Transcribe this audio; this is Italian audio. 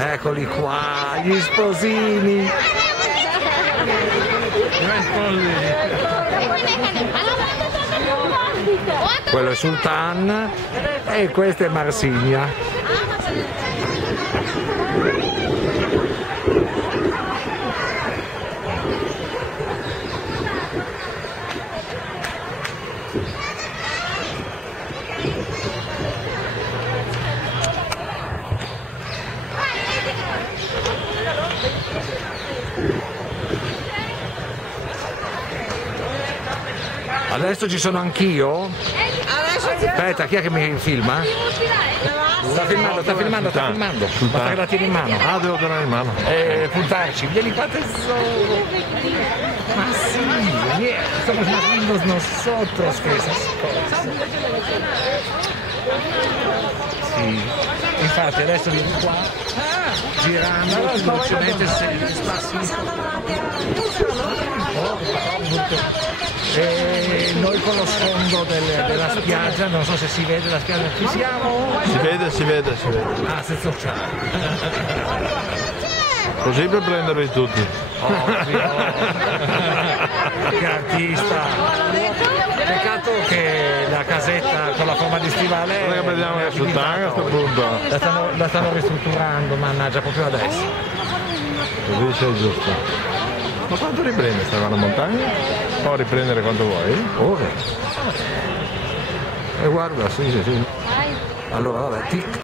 Eccoli qua, gli sposini. Quello è Sultan e questa è Marsiglia. Adesso ci sono anch'io? Aspetta, chi è che mi filma? Sta filmando. Basta che la tieni in mano. Ah, devo tenere in mano. Puntarci, vieni qua tesoro. Ma sì, estamos viendo nosotros que esas cosas. Sì, infatti adesso vieni qua, girando, velocemente e noi con lo sfondo della spiaggia, non so se si vede la spiaggia, ci siamo? Si vede. Ah, senza occhiali. Così per prenderli tutti. Ovvio. Che artista. Peccato che la casetta con la forma di stivale. Ora che vediamo che sul tanga a questo punto. La stanno ristrutturando, mannaggia, proprio adesso. Così sei giusto. Ma quanto riprende? Stai alla montagna? Può riprendere quanto vuoi? Ora. E guarda, sì. Allora, vabbè, tic.